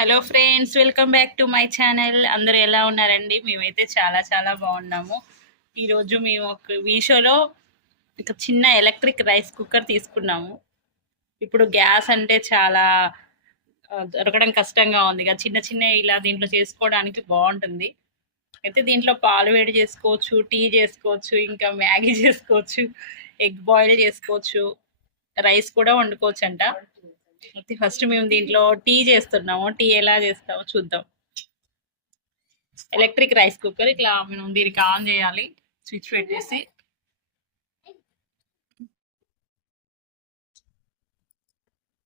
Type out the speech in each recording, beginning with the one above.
Hello friends, welcome back to my channel. అందరూ ఎలా ఉన్నారండి? మేమైతే చాలా చాలా బాగున్నాము. ఈరోజు మేము ఒక మీషోలో ఒక చిన్న ఎలక్ట్రిక్ రైస్ కుక్కర్ తీసుకున్నాము. ఇప్పుడు గ్యాస్ అంటే చాలా దొరకడం కష్టంగా ఉంది కదా. చిన్న చిన్న ఇలా దీంట్లో చేసుకోవడానికి బాగుంటుంది. అయితే దీంట్లో పాలు వేడి చేసుకోవచ్చు, టీ చేసుకోవచ్చు, ఇంకా మ్యాగీ చేసుకోవచ్చు, ఎగ్ బాయిల్ చేసుకోవచ్చు, రైస్ కూడా వండుకోవచ్చు అంట. అయితే ఫస్ట్ మేము దీంట్లో టీ చేస్తున్నాము. టీ ఎలా చేస్తామో చూద్దాం. ఎలక్ట్రిక్ రైస్ కుక్కర్ ఇట్లా మనం దీనికి ఆన్ చేయాలి. స్విచ్ పెట్టేసి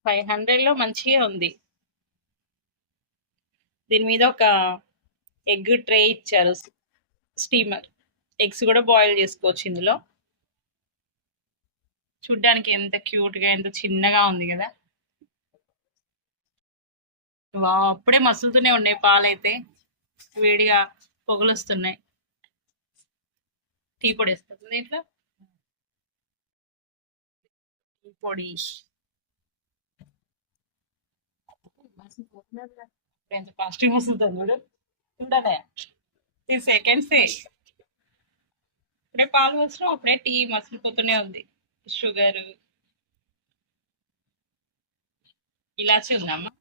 500 లో మంచిగా ఉంది. దీని మీద ఒక ఎగ్ ట్రే ఇచ్చారు, స్టీమర్. ఎగ్స్ కూడా బాయిల్ చేసుకోవచ్చు ఇందులో. చూడ్డానికి ఎంత క్యూట్ గా, ఎంత చిన్నగా ఉంది కదా. అప్పుడే మసులుతూనే ఉన్నాయి పాలైతే, వేడిగా పొగలు వస్తున్నాయి. టీ పొడి వేస్తుంది దీంట్లో. టీ పొడి ఎంత ఫాస్ట్ వస్తుంది చూడు. చూడలే 3 సెకండ్స్. ఇప్పుడే పాలు వచ్చినా అప్పుడే టీ మసిలిపోతూనే ఉంది. షుగర్, ఇలాచి ఉందమ్మా.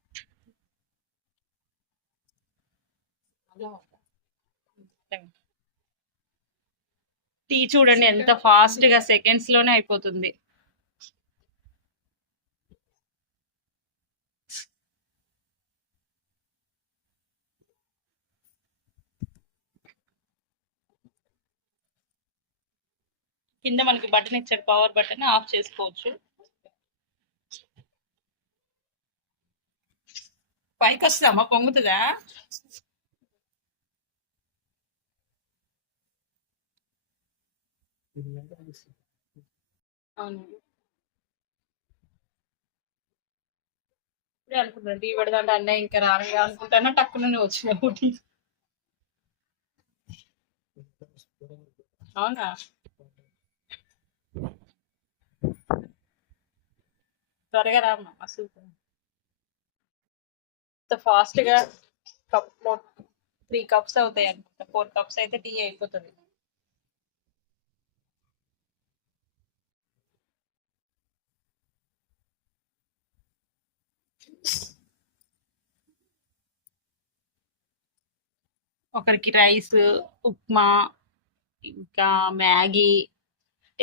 టీ చూడండి ఎంత ఫాస్ట్ గా సెకండ్స్ లోనే అయిపోతుంది. కింద మనకి బటన్ ఇచ్చాడు, పవర్ బటన్. ఆఫ్ చేసుకోవచ్చు. పైకి వస్తుందమ్మా, పొంగుతుందా? అవును, ఇప్పుడే అనుకుంటాను టీ పెడదాంటే అన్నయ్య ఇంకా రాను అనుకుంటానా, టక్కున వచ్చిన టీ. అవునా, త్వరగా రామ్మా. అసలు ఇంత ఫాస్ట్ గా కప్ 3 కప్స్ అవుతాయి అనుకుంటా. 4 కప్స్ అయితే టీ అయిపోతుంది. ఒకరికి రైస్, ఉప్మా, ఇంకా మ్యాగీ,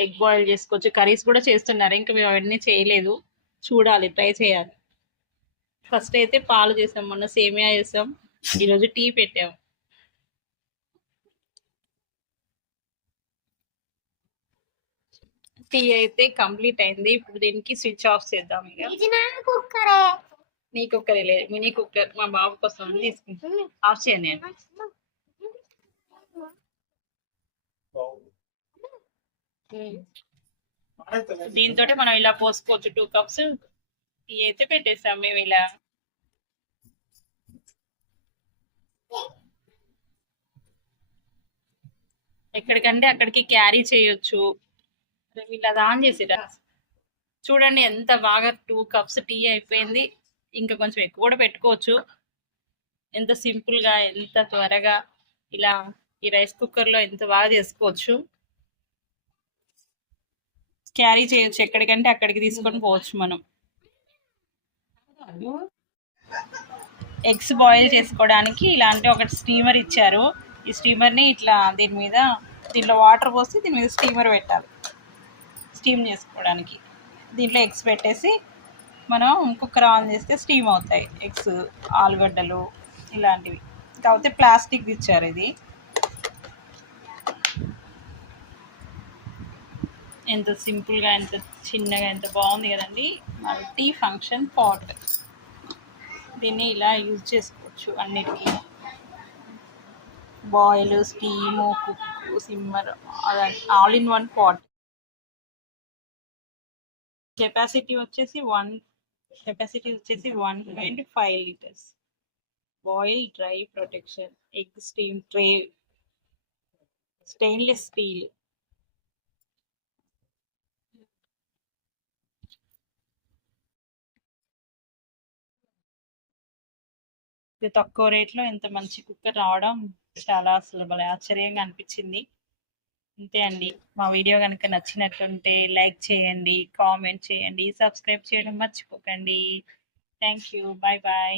ఎగ్ బాయిల్ చేసుకోవచ్చు. కర్రీస్ కూడా చేస్తున్నారు. ఇంకా మేము అవన్నీ చేయలేదు, చూడాలి, ట్రై చేయాలి. ఫస్ట్ అయితే పాలు చేసాం, మొన్న సేమియా చేసాం, ఈరోజు టీ పెట్టాం. టీ అయితే కంప్లీట్ అయింది. ఇప్పుడు దీనికి స్విచ్ ఆఫ్ చేద్దాం. ఇక నీ కుక్కర్ లేదు, మినీ కుక్కర్ మా బాబు కోసం తీసుకుంటాం. ఆఫ్ చేయండి నేను. దీంతో మనం ఇలా పోసుకోవచ్చు. 2 కప్స్ టీ అయితే పెట్టేస్తాం మేము ఇలా. ఎక్కడికంటే అక్కడికి క్యారీ చేయొచ్చు. వీళ్ళు అది ఆన్ చేసిరా చూడండి, ఎంత బాగా 2 కప్స్ టీ అయిపోయింది. ఇంకా కొంచెం ఎక్కువ కూడా పెట్టుకోవచ్చు. ఎంత సింపుల్ గా, ఎంత త్వరగా ఇలా ఈ రైస్ కుక్కర్ లో ఎంత బాగా చేసుకోవచ్చు. క్యారీ చేయొచ్చు, ఎక్కడికంటే అక్కడికి తీసుకొని పోవచ్చు మనం. ఎగ్స్ బాయిల్ చేసుకోవడానికి ఇలాంటి ఒక స్టీమర్ ఇచ్చారు. ఈ స్టీమర్ ని ఇట్లా దీంట్లో వాటర్ పోసి దీని మీద స్టీమర్ పెట్టాలి స్టీమ్ చేసుకోవడానికి. దీంట్లో ఎగ్స్ పెట్టేసి మనం కుక్కర్ ఆన్ చేస్తే స్టీమ్ అవుతాయి ఎగ్స్, ఆలుగడ్డలు ఇలాంటివి. కాకపోతే ప్లాస్టిక్ ఇచ్చారు. ఇది ఎంత సింపుల్గా, ఎంత చిన్నగా, ఎంత బాగుంది కదండి. Multi function pot. దీన్ని ఇలా యూజ్ చేసుకోవచ్చు అన్నిటికీ. Boil, steam, cook, simmer, all in one pot. Capacity వచ్చేసి 1.5 litres. Boil, dry, protection, egg steam tray, stainless steel. ఇది తక్కువ రేట్లో ఇంత మంచి కుక్కర్ రావడం చాలా అసలు భలే ఆశ్చర్యంగా అనిపించింది. అంతే అండి. మా వీడియో కనుక నచ్చినట్టుంటే లైక్ చేయండి, కామెంట్ చేయండి, సబ్స్క్రైబ్ చేయడం మర్చిపోకండి. Thank you. Bye bye.